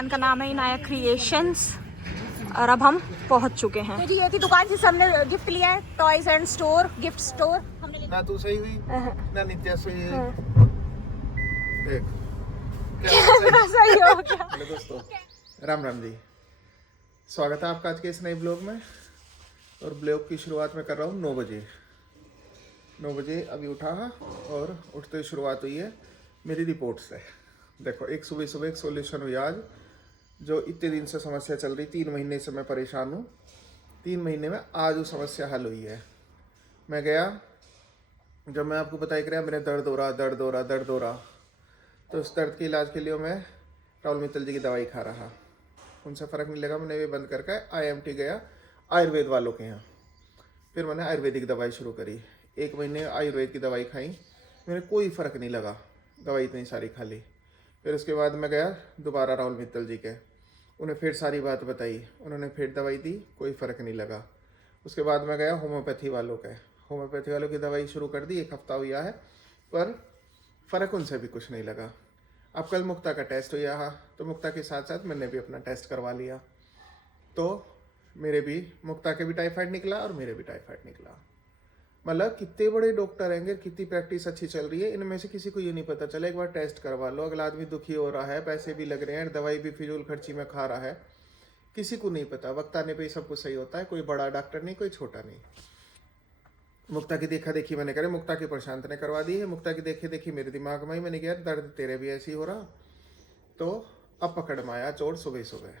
दुकान का नाम है इनाया क्रिएशंस और अब हम पहुंच चुके हैं। तो ये थी दुकान जिससे हमने गिफ्ट लिया है, toys and store, gift store. हमने ना तू सही हुई ना नित्या सही हुई। देख क्या सही हो गया। हेलो दोस्तों, राम राम जी, स्वागत है आपका आज के इस नए ब्लॉग में। और ब्लॉग की शुरुआत मैं कर रहा हूँ 9 बजे अभी उठा और उठते ही शुरुआत हुई है मेरी रिपोर्ट से। देखो, एक सुबह एक सॉल्यूशन हुई आज, जो इतने दिन से समस्या चल रही, 3 महीने से मैं परेशान हूँ। 3 महीने में आज वो समस्या हल हुई है। मैं गया, जब मैं आपको बताया कि मेरे दर्द हो रहा, तो उस दर्द के इलाज के लिए मैं राहुल मित्तल जी की दवाई खा रहा। उनसे फ़र्क नहीं लगा, मैंने वे बंद करके IMT गया आयुर्वेद वालों के यहाँ। फिर मैंने आयुर्वेदिक दवाई शुरू करी। 1 महीने आयुर्वेद की दवाई खाई, मेरे कोई फ़र्क नहीं लगा, दवाई इतनी सारी खा ली। फिर उसके बाद मैं गया दोबारा राहुल मित्तल जी के, उन्हें फिर सारी बात बताई, उन्होंने फिर दवाई दी, कोई फ़र्क नहीं लगा। उसके बाद मैं गया होम्योपैथी वालों की दवाई शुरू कर दी। 1 हफ्ता हुआ है, पर फ़र्क उनसे भी कुछ नहीं लगा। अब कल मुक्ता का टेस्ट हुआ, तो मुक्ता के साथ साथ मैंने भी अपना टेस्ट करवा लिया, तो मेरे भी, मुक्ता के भी टाइफाइड निकला और मेरे भी टाइफाइड निकला। मतलब कितने बड़े डॉक्टर हैं, कितनी प्रैक्टिस अच्छी चल रही है, इनमें से किसी को ये नहीं पता चला एक बार टेस्ट करवा लो। अगला आदमी दुखी हो रहा है, पैसे भी लग रहे हैं, दवाई भी फिजूल खर्ची में खा रहा है, किसी को नहीं पता। वक्त आने पे ही सब कुछ सही होता है। कोई बड़ा डॉक्टर नहीं, कोई छोटा नहीं। मुक्ता की देखा देखी मैंने करे, मुक्ता की प्रशांत ने करवा दी है। मुक्ता की देखी देखी मेरे दिमाग में ही, मैंने कहा दर्द तेरे भी ऐसी हो रहा, तो अब पकड़ में आया चोट सुबह।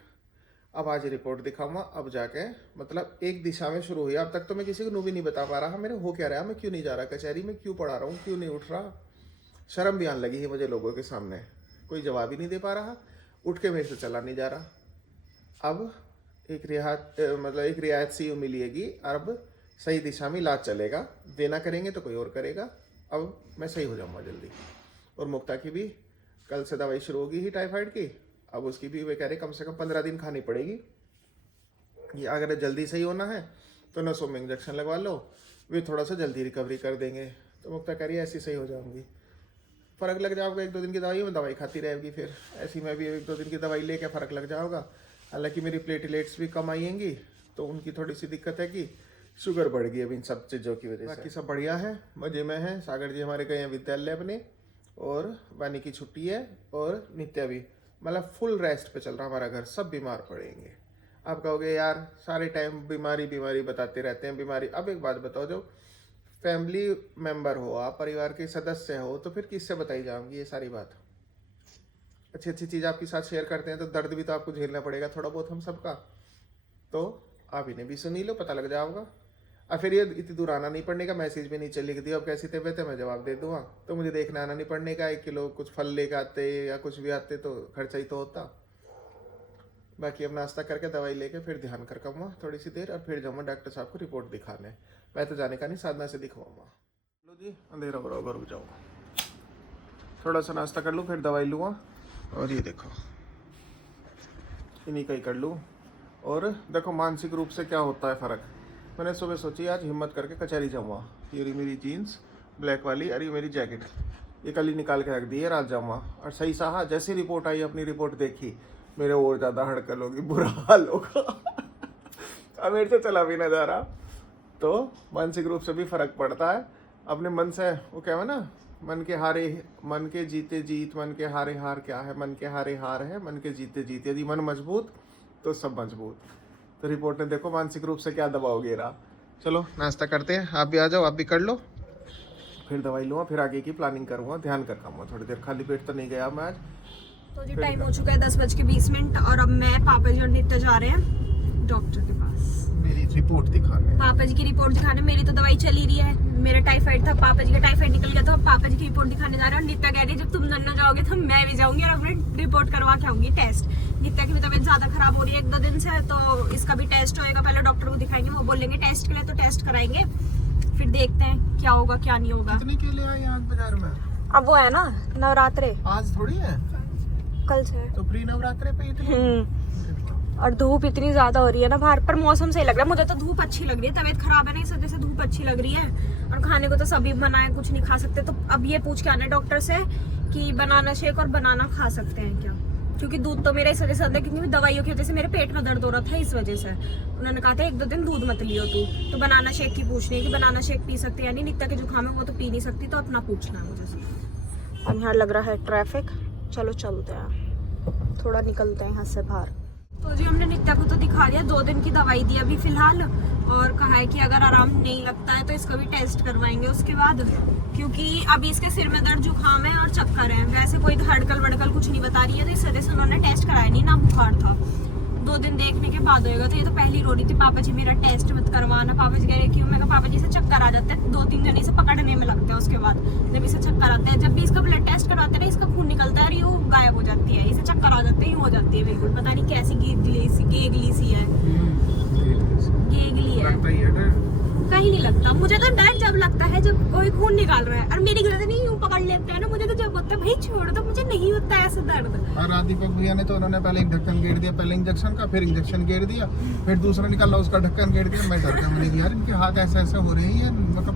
अब आज रिपोर्ट दिखाऊंगा, अब जाके मतलब एक दिशा में शुरू हुई। अब तक तो मैं किसी को भी नहीं बता पा रहा मेरे हो क्या रहा, मैं क्यों नहीं जा रहा कचहरी में, क्यों पढ़ा रहा हूँ, क्यों नहीं उठ रहा। शर्म भी आने लगी है मुझे लोगों के सामने, कोई जवाब ही नहीं दे पा रहा, उठ के मेरे से चला नहीं जा रहा। अब एक रियायत सी मिलेगी, अब सही दिशा में इलाज चलेगा। देना करेंगे तो कोई और करेगा। अब मैं सही हो जाऊँगा जल्दी। और मुक्ता की भी कल से दवाई शुरू होगी ही टाइफाइड की। अब उसकी भी वे कह रहे कम से कम 15 दिन खानी पड़ेगी। ये अगर जल्दी सही होना है तो नसों में इंजेक्शन लगवा लो, वे थोड़ा सा जल्दी रिकवरी कर देंगे। तो मुक्ता कह रही है ऐसी सही हो जाऊंगी, फ़र्क लग जाओगे 1-2 दिन की दवाई खाती रहेगी। फिर ऐसी मैं भी 1-2 दिन की दवाई लेके फ़र्क लग जाओगा। हालांकि मेरी प्लेटलेट्स भी कम आएंगी, तो उनकी थोड़ी सी दिक्कत है कि शुगर बढ़ गई अब इन सब चीज़ों की वजह से। बाकी सब बढ़िया है, मज़े में है। सागर जी हमारे गए हैं विद्यालय अपने, और वानी की छुट्टी है, और नित्या भी। मतलब फुल रेस्ट पे चल रहा हमारा घर। सब बीमार पड़ेंगे। आप कहोगे यार सारे टाइम बीमारी बताते रहते हैं, बीमारी। अब एक बात बताओ, जो फैमिली मेंबर हो आप, परिवार के सदस्य हो, तो फिर किससे बताई जाऊंगी ये सारी बात। अच्छी चीज़ आपके साथ शेयर करते हैं तो दर्द भी तो आपको झेलना पड़ेगा थोड़ा बहुत, हम सबका। तो आप इन्हें भी सुनी लो, पता लग जाओगा। और फिर ये इतनी दूर आना नहीं पड़ने का, मैसेज भी नहीं चली दी अब कैसी तबीयत है, मैं जवाब दे दूँगा। तो मुझे देखना आना नहीं पड़ने का, 1 किलो कुछ फल लेकर आते या कुछ भी आते तो खर्चा ही तो होता। बाकी अब नाश्ता करके दवाई लेके फिर ध्यान कर कहूँगा थोड़ी सी देर, और फिर जाऊँगा डॉक्टर साहब को रिपोर्ट दिखाने। मैं तो जाने का नहीं, साधना से दिखवाऊँगा। लो जी, अंधेरा हो रहा होगा, रुक जाओ, थोड़ा सा नाश्ता कर लूँ, फिर दवाई लूँगा। और ये देखो, इन्हीं का ही कर लूँ। और देखो मानसिक रूप से क्या होता है फ़र्क। मैंने सुबह सोची आज हिम्मत करके कचहरी जाऊँगा। ये रही मेरी जीन्स ब्लैक वाली, अरे मेरी जैकेट, ये कल ही निकाल के रख दी है, रात जाऊँगा। और सही सहा, जैसी रिपोर्ट आई, अपनी रिपोर्ट देखी, मेरे और ज़्यादा हड़कल होगी, बुरा हाल होगा। अब मेरे से चला भी ना जा रहा। तो मानसिक रूप से भी फ़र्क पड़ता है। अपने मन से, वो क्या है ना, मन के जीते जीत, मन के हारे हार क्या है, मन के हारे हार है, मन के जीते जीत। यदि मन मजबूत तो सब मजबूत। तो रिपोर्ट ने देखो मानसिक रूप से क्या दबाव गिरा। चलो नाश्ता करते हैं, आप भी आ जाओ, आप भी कर लो, फिर दवाई लूँगा, फिर आगे की प्लानिंग करूँगा, ध्यान कर पाऊँगा। थोड़ी देर खाली पेट तो नहीं गया मैं आज। तो जी टाइम हो चुका है 10:20, और अब मैं पापा जी और नित्या जा रहे हैं डॉक्टर के पास मेरी रिपोर्ट दिखाने। पापा जी की रिपोर्ट दिखाने। मेरी तो दवाई चली रही है, मेरा टाइफाइड था, पापा जी का टाइफाइड निकल गया, तो अब पापा जी की रिपोर्ट दिखाने जा रहे हैं। और नित्या कह रही है जब तुम दोनों जाओगे तो मैं भी जाऊंगी और अपने रिपोर्ट करवा के आऊंगी, टेस्ट। नित्या की भी तबीयत ज्यादा खराब हो रही है 1-2 दिन से, तो इसका भी टेस्ट होएगा। पहले डॉक्टर को दिखाएंगे, वो बोलेंगे टेस्ट के लिए, तो टेस्ट कराएंगे, फिर देखते हैं क्या होगा क्या नहीं होगा। कितने के लिए आए आज बाजार में? अब वो है ना नवरात्रे, आज थोड़ी है, कल से, तो प्री नवरात्रे पे इतनी। और धूप इतनी ज्यादा हो रही है ना बाहर, पर मौसम सही लग रहा है। मुझे तो धूप अच्छी लग रही है, तबीयत खराब है ना इस वजह से धूप अच्छी लग रही है। और खाने को तो सभी बनाए, कुछ नहीं खा सकते। तो अब ये पूछ के आना है डॉक्टर से कि बनाना शेक और बनाना खा सकते हैं क्या। क्योंकि दूध तो मेरा इस वजह से अंदर, क्योंकि दवाइयों की वजह से मेरे पेट में दर्द हो रहा था, इस वजह से उन्होंने कहा था 1-2 दिन दूध मत लियो तू। तो बनाना शेक की पूछ रही है कि बनाना शेक पी सकती है, यानी नित्या के जुकाम है वो तो पी नहीं सकती, तो अपना पूछना है मुझे। अब यहाँ लग रहा है ट्रैफिक, चलो चलते हैं, थोड़ा निकलते हैं यहाँ से बाहर। तो जी हमने नित्या को तो दिखा दिया, 2 दिन की दवाई दी अभी फिलहाल, और कहा है कि अगर आराम नहीं लगता है तो इसका भी टेस्ट करवाएंगे उसके बाद, क्योंकि अभी इसके सिर में दर्द जुकाम है और चक्कर है, वैसे कोई हड़कल वड़कल कुछ नहीं बता रही है, तो इस वजह से उन्होंने टेस्ट कराया नहीं, ना बुखार था। 2 दिन देखने के बाद होएगा। तो ये तो पहली रो रही थी, पापा जी मेरा टेस्ट मत करवाना। पापा जी कह रहे क्यों? मैं कहा पापा जी से चक्कर आ जाते हैं, 2-3 जने से पकड़ने में लगते हैं, उसके बाद जब इसे चक्कर आते हैं, जब भी इसका ब्लड टेस्ट करवाते हैं ना, इसका खून निकलता है और यूँ गायब हो जाती है, इसे चक्कर आ जाते हैं, यूँ हो जाती है बिल्कुल, पता नहीं कैसी गेगली सी है, गेगली है, कहीं नहीं लगता। मुझे तो डर जब लगता है जब कोई खून निकाल रहा है, और मेरी गलती नहीं, यूं पकड़ लेते हैं ना, मुझे तो जब होता है भाई छोड़ दो, मुझे नहीं होता है ऐसा दर्द। और दीपक भैया ने तो उन्होंने पहले एक ढक्कन गेड़ दिया, पहले इंजेक्शन का, फिर इंजेक्शन गेड़ दिया, फिर दूसरा निकाला उसका ढक्कन गेड़ दिया। मैं डर गया, मैंने यार इनके हाथ ऐसे ऐसे हो रहे हैं, मतलब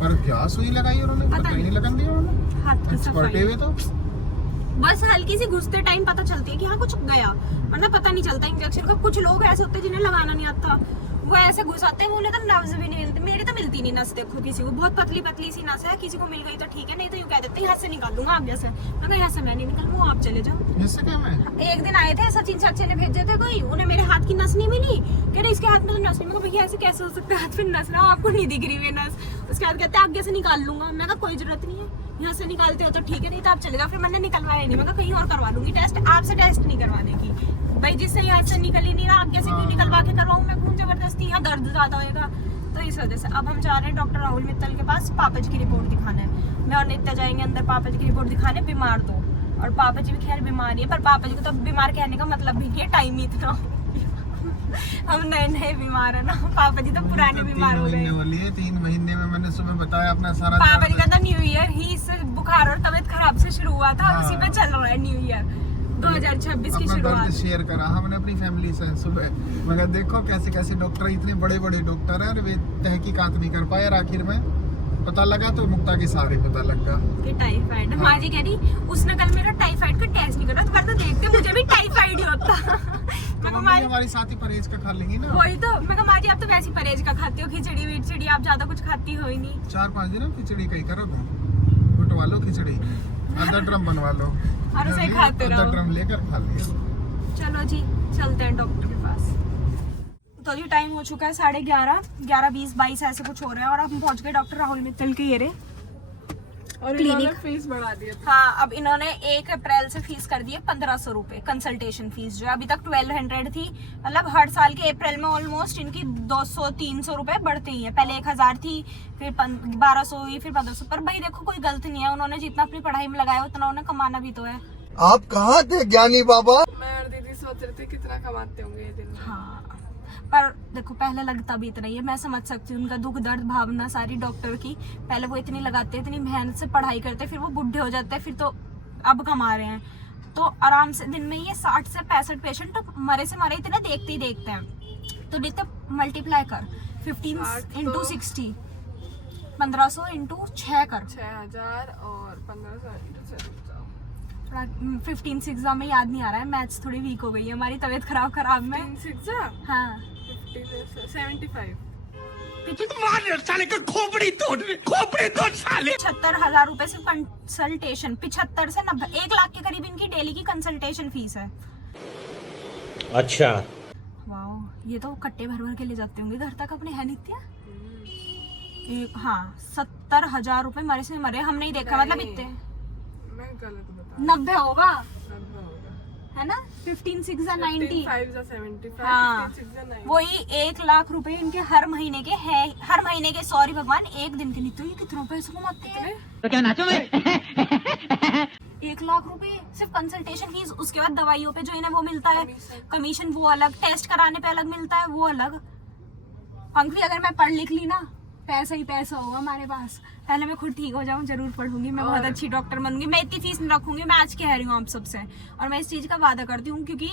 पर क्या सुई लगाई उन्होंने, पता ही नहीं लगन दिया उन्होंने, हाथ की एक्सपर्ट है तो बस हल्की सी घुसते टाइम पता चलती है कि हाँ कुछ गया, वरना पता नहीं चलता इंजेक्शन का। कुछ लोग ऐसे होते हैं जिन्हें लगाना नहीं आता, वो ऐसे घुसाते हैं, वो उन्हें तो नब्ज भी नहीं मिलती। मेरी तो मिलती नहीं नस, देखो किसी को बहुत पतली पतली सी नस है, किसी को मिल गई तो ठीक है, नहीं तो यूँ कह देते हैं यहाँ से निकाल दूंगा आप जैसे। मैं कहा यहाँ से मैं नहीं निकालूंगा, आप चले जाओ। इससे क्या मैं एक दिन आए थे सचिन चाचे ने भेजे थे कोई, उन्हें मेरे हाथ की नस नहीं मिली, कह रहे इसके हाथ में तो नस नहीं। मैं कहा भैया ऐसे कैसे हो सकता है, हाथ में नस ना आपको नहीं दिख रही है नस। उसके बाद कहते हैं आगे से निकाल लूंगा। मैं कहा कोई जरूरत नहीं है, यहाँ से निकालते हो तो ठीक है, नहीं तो आप चले जाओ। फिर मैंने निकलवाया नहीं, मैं कहा कहीं और करवा लूंगी टेस्ट, आपसे टेस्ट नहीं करवाने की भाई, जिससे यहाँ से निकल ही नहीं रहा, आगे से क्यों निकलवा के करवाऊँ मैं खून जबरदस्ती, यहाँ दर्द ज्यादा होगा। तो इस वजह से अब हम जा रहे हैं डॉक्टर राहुल मित्तल के पास, पापा जी की रिपोर्ट दिखाना है। मैं और नित्या जाएंगे अंदर पापा जी की रिपोर्ट दिखाने, बीमार तो, और पापा जी भी खैर बीमार है, पर पापा जी को तो बीमार कहने का मतलब भी नहीं है, टाइम ही इतना हम नए नए बीमार है ना, पापा जी तो पुराने बीमार हो गए। 3 महीने में मैंने सुबह बताया अपना सारा, पापा जी का तो न्यू ईयर ही बुखार और तबीयत खराब से शुरू हुआ था, उसी पे चल रहा है न्यू ईयर 2026 की शुरुआत। शेयर करा हमने अपनी फैमिली से सुबह, मगर देखो कैसे कैसे डॉक्टर, इतने बड़े बड़े डॉक्टर हैं, वे तहकीकात नहीं कर पाए, और आखिर में पता लगा तो मुक्ता के सारे पता लगा कि टाइफाइड। माँ जी कह रही उसने कल मेरा टाइफाइड का टेस्ट नहीं करा, तो कर तो देखते मुझे भी टाइफाइड ही होता। मैं हमारी साथी परहेज का खा लेंगी ना, वही तो मैं कहा माँ जी आप तो वैसी परहेज का खाती हो, खिचड़ी विचड़ी आप ज्यादा कुछ खाती हो ही नहीं। 4-5 दिन खिचड़ी कहीं करो, उठवा लो खिचड़ी, आधा ड्रम बनवा लो और उसे खाते रहो, आधा ड्रम लेकर खा लिया। चलो जी चलते हैं डॉक्टर के पास। तो जी टाइम हो चुका है 11:30 ऐसे कुछ हो रहा है, और अब हम पहुंच गए डॉक्टर राहुल मित्तल के ये और क्लिनिक। फीस बढ़ा दी है। हाँ अब इन्होंने 1 अप्रैल से फीस कर दी है 1500 रुपए कंसल्टेशन फीस, जो अभी तक 1200 थी। मतलब हर साल के अप्रैल में ऑलमोस्ट इनकी 200-300 रुपए बढ़ते ही है। पहले 1000 थी, फिर 1200 हुई, फिर 1500। पर भाई देखो कोई गलत नहीं है, उन्होंने जितना अपनी पढ़ाई में लगाया उतना उन्हें कमाना भी तो है। आप कहाँ थे ज्ञानी बाबा? मैं और दीदी सोच रहे थे कितना कमाते होंगे ये दिन में। हाँ पर देखो पहले लगता भी इतना ही है, मैं समझ सकती हूँ उनका दुख दर्द भावना सारी डॉक्टर की। पहले वो इतनी लगाते हैं, इतनी मेहनत से पढ़ाई करते हैं, फिर वो बुढ़े हो जाते हैं, फिर तो अब कमा रहे हैं। तो आराम से दिन में ये 60 से 65 पेशेंट तो मरे से मरे इतने देखते ही देखते हैं। तो जितना मल्टीप्लाई कर 15 × 60 1500 × 6 कर 6000 और 1500 15 एग्जाम में याद नहीं आ रहा है, मैथ्स थोड़ी वीक हो गई है हमारी, तबीयत खराब में। हाँ 75 75,000 रुपए सिर्फ कंसल्टेशन, 75 से 90 1 लाख के करीब इनकी डेली की कंसल्टेशन फीस है। अच्छा वाह ये तो कट्टे भर भर के ले जाते होंगे घर तक अपने, है नित्या? हाँ 70,000 रुपए मरे से मरे, हम नहीं देखा मतलब इतने। मैं गलत बता 90 होगा 90 होगा है ना, 15 6 90। 5 या 75 हाँ 15 6 या 90 वही 1 लाख रुपए इनके हर महीने के है, हर महीने के सॉरी भगवान एक दिन के नहीं तो ये कितनों पैसे कमाते हैं। तो क्या नाचो मैं 1 लाख रुपए सिर्फ कंसल्टेशन फीस, उसके बाद दवाइयों पे जो इन्हें वो मिलता है कमीशन वो अलग, टेस्ट कराने पे अलग मिलता है वो अलग। पंखी अगर मैं पढ़ लिख ली ना पैसा ही पैसा होगा हमारे पास। पहले मैं खुद ठीक हो जाऊं जरूर पढ़ूंगी, मैं बहुत अच्छी डॉक्टर बनूंगी, मैं इतनी फीस नहीं रखूंगी, मैं आज कह रही हूँ आप सबसे। और मैं इस चीज का वादा करती हूँ क्योंकि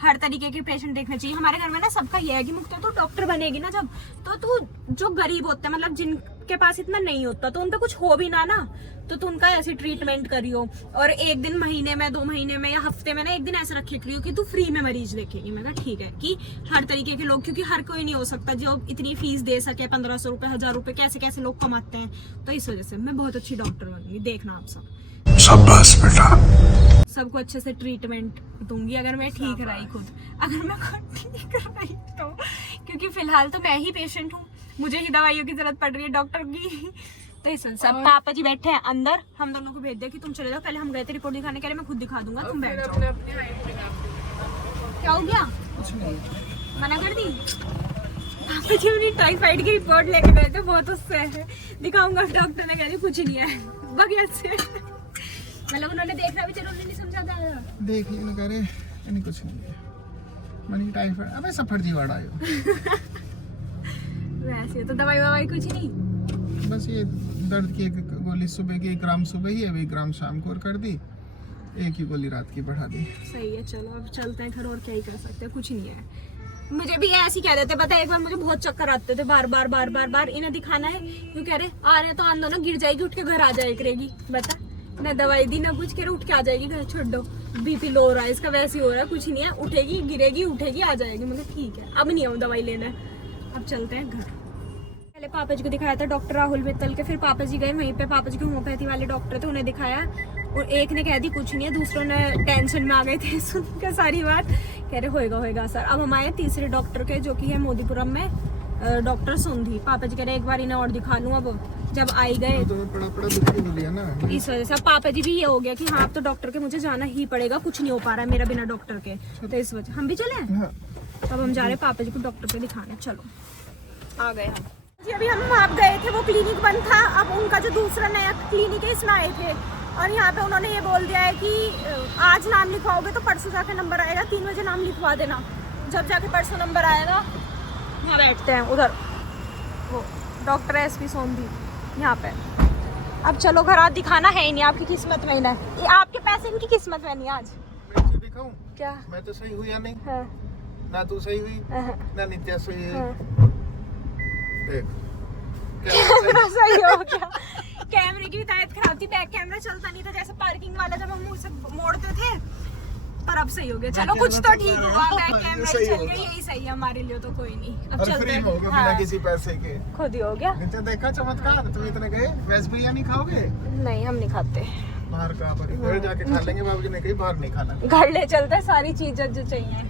हर तरीके के पेशेंट देखने चाहिए हमारे घर में ना। सबका ये है कि मुझे तो डॉक्टर बनेगी ना जब, तो तू जो गरीब होते हैं मतलब जिनके के पास इतना नहीं होता तो उनका कुछ हो भी ना तो उनका ऐसे ट्रीटमेंट करियो। और एक दिन महीने में 2 महीने में या हफ्ते में ना एक दिन ऐसा रखे करियो कि तू फ्री में मरीज देखेगी। मैं कहा ठीक है कि हर तरीके के लोग, क्योंकि हर कोई नहीं हो सकता जो इतनी फीस दे सके, 1500 रुपए 1000 रुपए कैसे कैसे लोग कमाते हैं। तो इस वजह से मैं बहुत अच्छी डॉक्टर बनूंगी, देखना आप सब। शाबाश बेटा। सबको अच्छे से ट्रीटमेंट दूंगी अगर मैं ठीक रही खुद, अगर मैं खुद ठीक रही तो, क्योंकि फिलहाल तो मैं ही पेशेंट हूँ, मुझे ही दवाइयों की जरूरत पड़ रही है डॉक्टर की। तो इस सब पापा जी बैठे हैं अंदर, हम दोनों को भेज दिया कि तुम चले जाओ। पहले हम गए थे रिपोर्ट दिखाने के लिए, मैं खुद दिखा दूंगा, तुम बैठ जाओ। अपनी हाइट पे नाप क्या हो गया? कुछ नहीं। मना कर दी? पापा जी अपनी टाइफाइड की रिपोर्ट लेके गए थे, बहुत उससे है दिखाऊंगा। डॉक्टर ने कह दिया कुछ नहीं है, बगैर से मतलब उन्होंने देखा भी चलो नहीं समझा था। देख लिया कह रहे इन्हें कुछ नहीं है, मैंने टाइफाइड अबे सब फर्जीवाड़ा आयो। वैसे तो दवाई ववाई कुछ नहीं, बस ये दर्द की एक गोली सुबह की 1 ग्राम सुबह ही है, 1 ग्राम शाम को और कर दी, 1 ही गोली रात की बढ़ा दी। सही है। चलो अब चलते हैं घर, और क्या ही कर सकते हैं, कुछ नहीं है। मुझे भी ऐसे ही कह देते, पता है एक बार मुझे बहुत चक्कर आते थे बार बार इन्हें दिखाना है, क्यों कह रहे आ रहे हैं तो आंदो ना, गिर जाएगी उठ के घर आ जाए करेगी। बता ना दवाई दी ना कुछ, कह रहे उठ के आ जाएगी घर, छोड़ दो, बीपी लो हो रहा है इसका, वैसे ही हो रहा है, कुछ नहीं है, उठेगी गिरेगी उठेगी आ जाएगी। मतलब ठीक है अब नहीं आऊँ दवाई लेना, अब चलते हैं घर। पहले पापा जी को दिखाया था डॉक्टर राहुल मित्तल के, फिर पापा जी गए वहीं पे, पापा जी के होम्योपैथी वाले डॉक्टर थे, उन्हें दिखाया और एक ने कह दी कुछ नहीं है, दूसरों ने टेंशन में आ गए थे सुनकर सारी बात, कह रहे होएगा सर। अब हम आए तीसरे डॉक्टर के जो कि है मोदीपुरम में, डॉक्टर सुंधी। पापा जी कह रहे एक बार इन्हें और दिखा लूँ। अब जब आई गए तो बड़ा दुखी हो गया ना इस वजह से, अब पापा जी भी ये हो गया कि हाँ अब तो डॉक्टर के मुझे जाना ही पड़ेगा, कुछ नहीं हो पा रहा है मेरा बिना डॉक्टर के, तो इस वजह हम भी चले। हाँ। अब हम जा रहे हैं पापा जी को डॉक्टर पे दिखाने, चलो आ गए हम जी। अभी हम वहाँ गए थे, वो क्लिनिक बंद था, अब उनका जो दूसरा नया क्लिनिक है इसमें आए थे, और यहाँ पे उन्होंने ये बोल दिया है कि आज नाम लिखवाओगे तो परसों जाके नंबर आएगा, 3 बजे नाम लिखवा देना, जब जाके परसों नंबर आएगा। यहाँ बैठते हैं उधर, वो डॉक्टर एसपी सोंधी यहाँ पे। अब चलो घर, आज दिखाना है ही नहीं, आपकी किस्मत में ही ना, ये आपके पैसे इनकी किस्मत में नहीं आज। मैं दिखाऊं क्या? मैं तो सही हुई या नहीं? हाँ। ना तू सही हुई हाँ। ना नित्या सही हुई। हाँ। देख कैमरा सही हो गया, कैमरे की भी तबीयत खराब थी, बैक कैमरा चलता नहीं था, जैसे पार्किंग वाला जब हम मुंह से मोड़ते थे, पर अब सही हो गया। चलो कुछ तो ठीक हुआ, बैक कैमरा चल गया, यही सही है हमारे लिए, तो कोई नहीं। अब चलते हैं, बिना किसी पैसे के खुद ही हो गया। नित्या देखा चमत्कार, तुम इतने गए वेज बिरयानी खाओगे? नहीं हम नहीं खाते, बाहर कहाँ पर, घर जाके खा लेंगे, बाबूजी ने कही बाहर नहीं खाना। घर ले चलते हैं सारी चीजें जो चाहिए।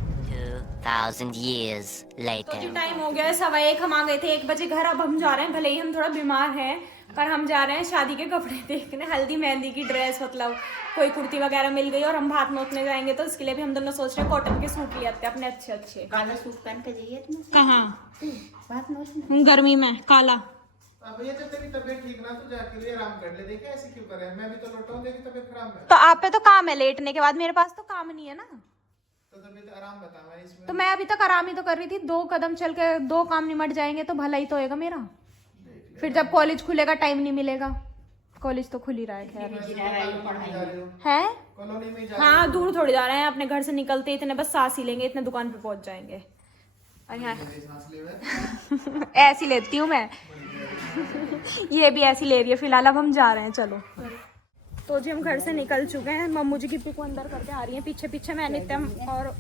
2000 years later. तो टाइम हो गया है 1:15, हम आ गए थे 1 बजे घर। अब हम जा रहे हैं, भले ही हम थोड़ा बीमार हैं, पर हम जा रहे हैं शादी के कपड़े देखने, हल्दी मेहंदी की ड्रेस, मतलब कोई कुर्ती वगैरह मिल गई, और हम भात नोचने जाएंगे तो उसके लिए भी हम दोनों सोच रहे हैं कॉटन के सूट ले आते हैं अपने अच्छे अच्छे। काला सूट पहन के जाइए तुम। कहाँ? बात नोचना। गर्मी में काला। अब ये तो तेरी तबीयत ठीक ना, तो जाके भी आराम कर ले, देखे ऐसे क्यों करे, मैं भी तो लौटाऊं, देखी तबीयत खराब है तो आप पे तो काम है लेटने के बाद, मेरे पास तो काम नहीं है ना, तो तबीयत आराम बता मैं इसमें। तो मैं अभी तक आराम ही तो कर रही थी। 2 कदम चल के 2 काम निमट जाएंगे तो भला ही तो होएगा मेरा। फिर जब कॉलेज खुलेगा टाइम नहीं मिलेगा, कॉलेज तो खुल ही रहा है खैर है। कॉलोनी में हाँ दूर थोड़ी जा रहे हैं, अपने घर से निकलते इतने बस सांस ही लेंगे, इतने दुकान पे पहुंच जाएंगे। और यहाँ ऐसी लेती हूँ मैं ये भी ऐसी ले रही है फिलहाल। अब हम जा रहे हैं, चलो। तो जी हम घर से निकल चुके हैं, मम्मू जी की पिक को अंदर करके आ रही हैं, पीछे पीछे मैं, नित्यम और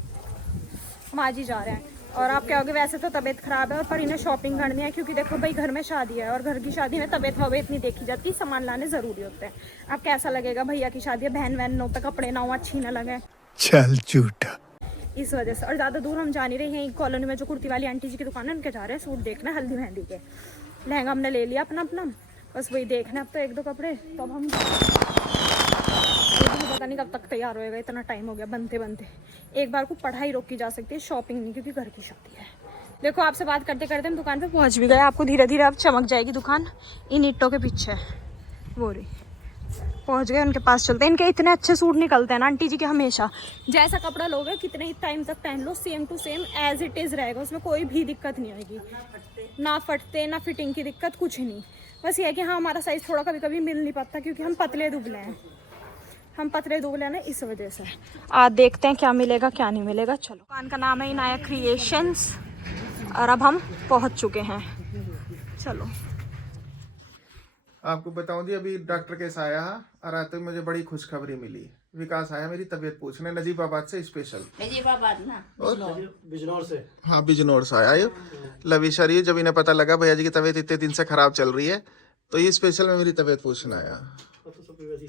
माँ जी जा रहे हैं। और आप कहोगे वैसे तो तबीयत खराब है, और पर इन्हें शॉपिंग करनी है, क्योंकि देखो भाई घर में शादी है, और घर की शादी में तबीयत वबीयत नहीं देखी जाती, सामान लाने ज़रूरी होते हैं। अब कैसा लगेगा, भैया की शादी है, बहन वहन नो तो कपड़े ना हो, अच्छी ना लगे, चल झूठा। इस वजह से। और ज़्यादा दूर हम जा नहीं रहे, यहीं कॉलोनी में जो कुर्ती वाली आंटी जी की दुकान है उनके जा रहे हैं सूट देखना, हल्दी मेहंदी के। लहंगा हमने ले लिया अपना अपना, बस वही देखना अब तो 1-2 कपड़े, तो अब हम पता नहीं कब तक तैयार होएगा, इतना टाइम हो गया बनते बनते। एक बार को पढ़ाई रोकी जा सकती है, शॉपिंग नहीं, क्योंकि घर की शादी है। देखो आपसे बात करते करते हम दुकान पे पहुंच भी गए, आपको धीरे धीरे अब चमक जाएगी दुकान इन ईंटों के पीछे, वो रही पहुंच गए। उनके पास चलते हैं, इनके इतने अच्छे सूट निकलते हैं ना आंटी जी के, हमेशा जैसा कपड़ा लोगे कितने ही टाइम तक पहन लो, same to same as it is रहेगा, उसमें कोई भी दिक्कत नहीं आएगी, ना फटते ना फिटिंग की दिक्कत, कुछ नहीं। बस ये है कि हाँ हमारा साइज़ थोड़ा कभी कभी मिल नहीं पाता, क्योंकि हम पतले दुबले हैं, ना इस वजह से। आज देखते हैं क्या मिलेगा क्या नहीं मिलेगा। चलो, दुकान का नाम है इनाया क्रिएशंस, और अब हम पहुंच चुके हैं, चलो। आपको बताऊं जी, अभी डॉक्टर केस आया और आते ही मुझे बड़ी खुशखबरी मिली। विकास आया मेरी तबीयत पूछने नजीबाबाद से स्पेशल। नजीबाबाद ना बिजनौर से। हाँ बिजनौर से आया ये लवी शरीर। जब इन्हें पता लगा भैया जी की तबीयत इतने दिन से खराब चल रही है तो ये स्पेशल में मेरी तबीयत पूछने आया।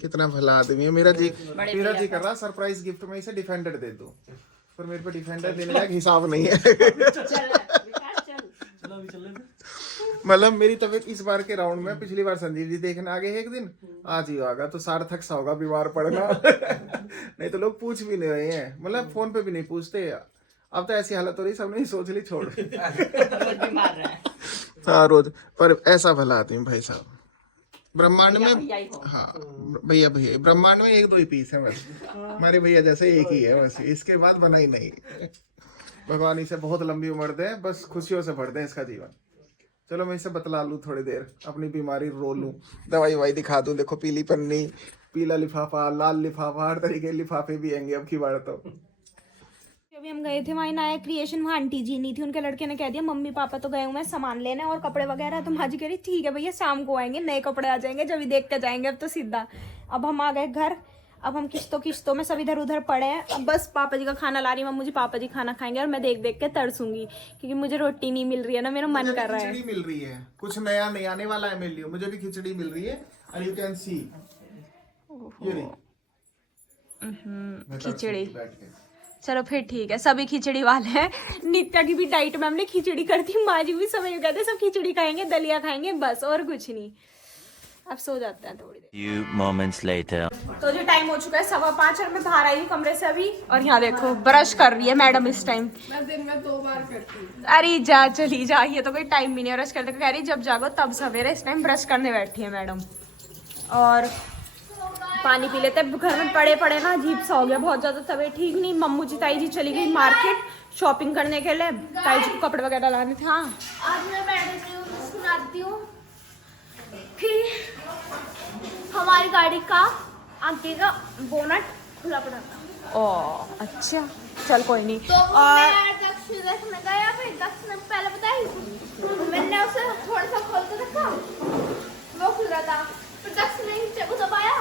कितना भला आदमी है मेरा जी कर रहा सरप्राइज गिफ्ट में इसे डिफेंडर दे दूं, पर मेरे पे डिफेंडर देने लायक हिसाब नहीं है। मतलब मेरी तबीयत इस बार के राउंड में, पिछली बार संजीव जी देखने आ गए एक दिन, आज ही आगा तो सार्थक सा होगा बीमार पड़ना। नहीं तो लोग पूछ भी नहीं रहे हैं, मतलब फोन पे भी नहीं पूछते। अब तो ऐसी हालत हो रही सबने सोच ली छोड़। हाँ रोज, पर ऐसा भला आदमी भाई साहब ब्रह्मांड में। हाँ भैया ब्रह्मांड में एक दो ही पीस है बस, हमारे भैया जैसे एक ही है बस, इसके बाद बना ही नहीं। भगवान इसे बहुत लंबी उम्र दे, बस खुशियों से भर दे इसका जीवन। चलो मैं इसे बतला लूँ थोड़ी देर, अपनी बीमारी रो लूँ, दवाई ववाई दिखा दूँ। देखो पीली पन्नी, पीला लिफाफा, लाल लिफाफा, हर तरीके के लिफाफे भी आएंगे अब की बार। तो अभी हम गए थे वहाँ नया क्रिएशन, वहाँ आंटी जी नहीं थी, उनके लड़के ने कह दिया मम्मी पापा तो गए हुए हैं सामान लेने और कपड़े वगैरह। तो माँ जी कह रही ठीक है भैया शाम को आएंगे, नए कपड़े आ जाएंगे, जब भी देख के जाएंगे। अब तो सीधा अब हम आ गए घर। अब हम किस्तों में सब इधर उधर पड़े हैं। अब बस पापा जी का खाना ला रही मम्मी जी, पापा जी खाना खाएंगे और मैं देख देख के तरसूंगी, क्योंकि मुझे रोटी नहीं मिल रही है ना, मेरा मन कर रहा है। खिचड़ी मिल रही है, कुछ नया नहीं आने वाला है मेरे लिए, मुझे भी खिचड़ी मिल रही है। और यू कैन सी ये खिचड़ी। चलो फिर ठीक है, सभी खिचड़ी वाले हैं। नित्या की भी डाइट में हमने खिचड़ी कर दी, माँ जी भी सब ये कहते सब खिचड़ी खाएंगे, दलिया खाएंगे, बस और कुछ नहीं। अब सो जाते हैं थोड़ी देर। Few moments later. तो जो टाइम हो चुका है 5:15 और मैं बाहर आई हूँ कमरे से अभी। और यहाँ देखो ब्रश कर रही है मैडम इस टाइम। मैं दिन में 2 बार करती हूँ। अरे जा चली जा, ये तो कोई टाइम भी नहीं है ब्रश करने का। कह रही जब जागो तब सवेरे, इस टाइम ब्रश करने बैठी है मैडम। और पानी पी लेते, घर में पड़े पड़े ना अजीब सा हो गया, बहुत ज्यादा तबीयत ठीक नहीं। मम्मू जी ताई जी चली गई मार्केट शॉपिंग करने के लिए, ताई जी को कपड़े वगैरह लाने थे। हाँ आज मैं बैठी हूँ, सुनाती हूँ कि हमारी गाड़ी का आगे का बोनट खुला पड़ा था। ओ अच्छा, चल कोई नहीं। तो मैं दक्ष देखने गया, फिर दक्ष ने पहले बताई, मैंने उसे थोड़ा सा खोल के देखा, वो खुल रहा था। फिर दक्ष ने नीचे को दबाया,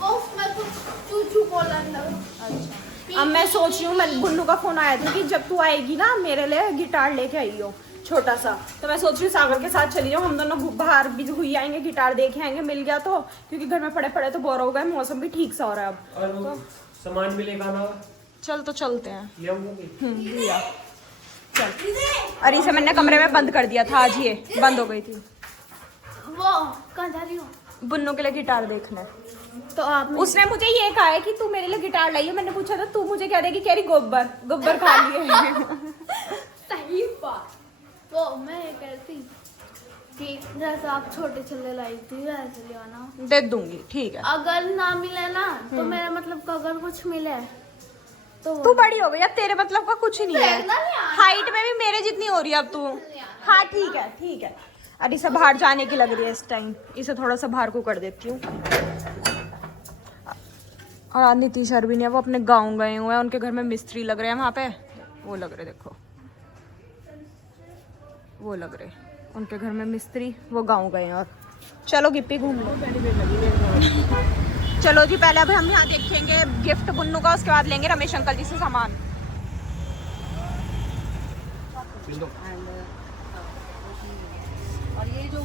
वो उसमें कुछ चू चू बोलने लगा। अच्छा, अब मैं सोच रही हूँ, मैं गुन्नू का फोन आया था कि जब तू आएगी ना मेरे लिए गिटार लेके आई हो छोटा सा, तो मैं सोच रही हूँ सागर के साथ चली जाऊँ, हम दोनों बाहर भी हुई आएंगे, गिटार देखे आएंगे, मिल गया तो, क्योंकि घर में पड़े पड़े तो बोर हो गए, मौसम भी ठीक सा हो रहा है अब। और तो सामान भी लेकर आना, चल तो चलते हैं। लिया चल। और इसे मैंने कमरे में बंद कर दिया था आज, ये बंद हो गई थी। वो कहाँ जा रही हो? बुन्नू के लिए गिटार देखना। तो आप उसने मुझे ये कहा है कि तू मेरे लिए गिटार लाई है। मैंने पूछा था तू मुझे कह देगी कह रही गोबर खा लिए। सही बात। तो मैं ये कहती कि जैसे आप छोटे छल्ले लाई थी वैसे ले आना, दे दूंगी, ठीक है। अगर ना मिले ना तो मेरा मतलब का अगर कुछ मिले तो तू बड़ी हो गई अब, तेरे मतलब का कुछ नहीं है। देखना नहीं आता। हाइट में भी मेरे जितनी हो रही है अब तू। हाँ ठीक है ठीक है। अरे इसे बाहर जाने की लग रही है इस टाइम, इसे थोड़ा सा बाहर को कर देती हूँ। और आज नीति सर भी नहीं है, वो अपने गाँव गए हुए हैं, उनके घर में मिस्त्री लग रहे हैं वहाँ पे, वो लग रहे देखो, वो लग रहे उनके घर में मिस्त्री, वो गाँव गए हैं। और चलो गिप्पी घूम लो। चलो जी, पहले अभी हम यहाँ देखेंगे गिफ्ट बुन्नू का, उसके बाद लेंगे रमेश अंकल जी से सामान। और ये जो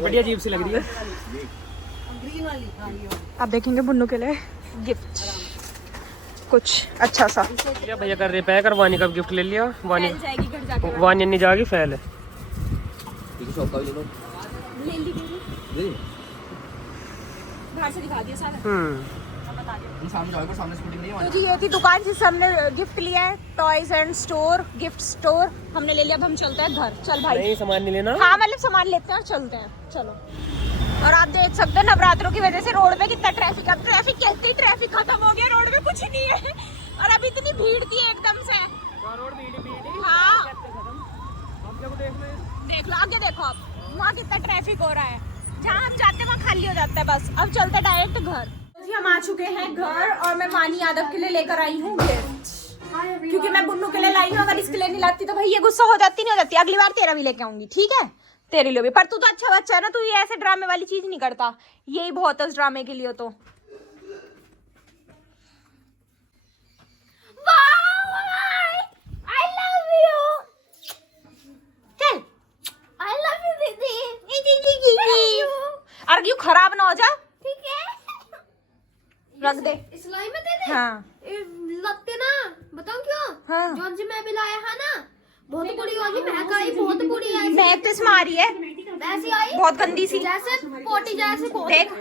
बड़ी अजीब सी लग रही है। ग्रीन वाली, हाँ ये वाली। अब देखेंगे बुन्नू के लिए गिफ्ट कुछ अच्छा सा। लिया भैया कर रहे पैक, और वानी का गिफ्ट ले लिया। वानी जाएगी घर जाके, वानी नहीं जाएगी, फैल है। ले ली बाहर से दिखा दिया सारा। बता दिया। तो जी ये थी दुकान जिससे हमने गिफ्ट लिया है, toys and store, gift store हमने ले लिया। अब हम चलते हैं घर। चल भाई। नहीं सामान नहीं लेना। हाँ मतलब सामान लेते हैं और चलते हैं, चलो। और आप देख सकते हैं नवरात्रों की वजह से रोड पे कितना ट्रैफिक है। अब ट्रैफिक कहते ही ट्रैफिक खत्म हो गया, रोड में कुछ नहीं है। और अभी इतनी भीड़ थी एकदम से। हाँ देख लो आगे, देखो आप वहाँ कितना ट्रैफिक हो रहा है। जहाँ हम जाते हैं वहाँ खाली हो जाता है बस। अब चलते डायरेक्ट घर। जी हम आ चुके हैं घर, और मैं मानी यादव के लिए लेकर आई हूँ गिफ्ट। क्योंकि मैं बुन्नू के लिए लाई हूँ, अगर इसके लिए नहीं लाती तो भाई ये गुस्सा हो जाती नहीं हो जाती। अगली बार तेरा भी लेके आऊंगी, ठीक है? तेरे लिए भी। पर तू तो अच्छा बच्चा है ना, तू ये ऐसे ड्रामे वाली चीज नहीं करता, यही बहुत है उस ड्रामे के लिए। तो I love you. चल I love you दीदी। और क्यों खराब ना हो जा, ठीक है? रख दे। सिलाई में दे दे। हाँ लगते ना, बताऊं क्यों? हाँ। जौन से मैं भी लाया है ना, बहुत बुरी वाली महक आई, बहुत बुरी आई। मैं तो इसमें आ रही है ऐसी आई बहुत गंदी सी, जैसे पोटी जैसे बहुत। देख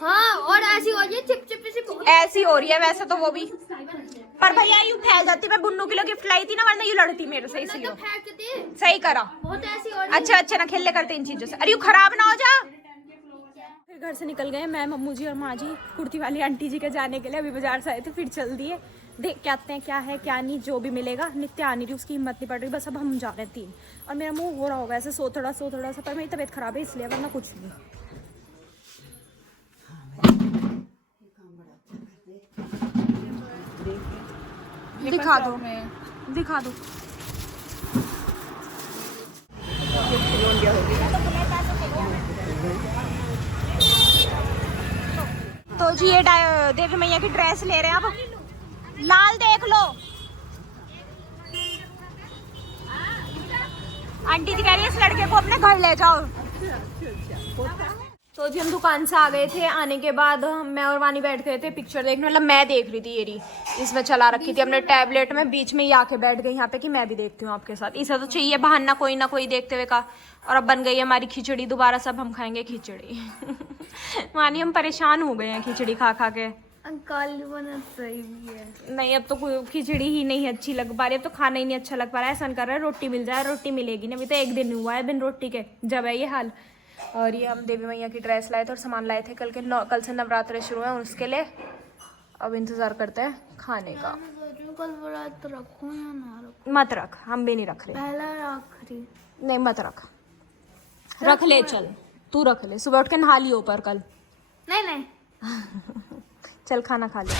हाँ, और ऐसी हो रही चिपचिपी सी बहुत। ऐसी हो रही है वैसे तो वो भी। पर भैया यूं फैल जाती, मैं बुन्नू के लिए गिफ्ट लाई थी ना, वरना यूं लड़ती मेरे से, इसलिए तो फेंकती सही करा। बहुत ऐसी हो रही। अच्छा अच्छा ना खेलने करते इन चीजों से। अरे यूं खराब ना हो जा। फिर घर से निकल गए मैं, मम्मू जी और माँ जी कुर्ती वाली आंटी जी के जाने के लिए। अभी बाजार से आए थे, फिर चल दिए। देख के आते हैं क्या है क्या नहीं, जो भी मिलेगा। नित्य आ नहीं रही, उसकी हिम्मत नहीं पड़ रही, बस अब हम जा रहे हैं 3। और मेरा मुंह हो रहा होगा ऐसे सो थोड़ा सा, पर मेरी तबीयत खराब है इसलिए, वरना कुछ नहीं। दिखा दो दिखा दो। तो जी ये देवी मैया की ड्रेस ले रहे हैं अब। लाल देख लो, आंटी जी कह रही है इस लड़के को अपने घर ले जाओ। तो जी हम दुकान से आ गए थे। आने के बाद मैं और वानी बैठ गए थे पिक्चर देखने, मतलब मैं देख रही थी, ये रही इसमें चला रखी थी अपने टैबलेट में। बीच में ही आके बैठ गई यहाँ पे कि मैं भी देखती हूँ आपके साथ। इसे तो चाहिए बहाना कोई ना कोई देखते हुए का। और अब बन गई है हमारी खिचड़ी दोबारा, सब हम खाएंगे खिचड़ी। वानी हम परेशान हो गए हैं खिचड़ी खा खा के। अंकल बना सही है। नहीं अब तो कोई खिचड़ी ही नहीं अच्छी लग पा रही, अब तो खाना ही नहीं अच्छा लग पा रहा है। ऐसा कर रहा है रोटी मिल जाए, रोटी मिलेगी नहीं। अभी तो 1 दिन हुआ है बिन रोटी के, जब है ये हाल। और ये हम देवी मैया की ड्रेस लाए थे और सामान लाए थे कल से नवरात्रे शुरू हैं उसके लिए। अब इंतजार करते हैं खाने का। कल व्रत रखूं या ना रखूं? मत रख, हम भी नहीं रख रहे। पहला आखिरी। नहीं मत रख, रख ले। चल तू रख ले, सुबह उठ के नहा लियो पर कल। नहीं चल खाना खा ले।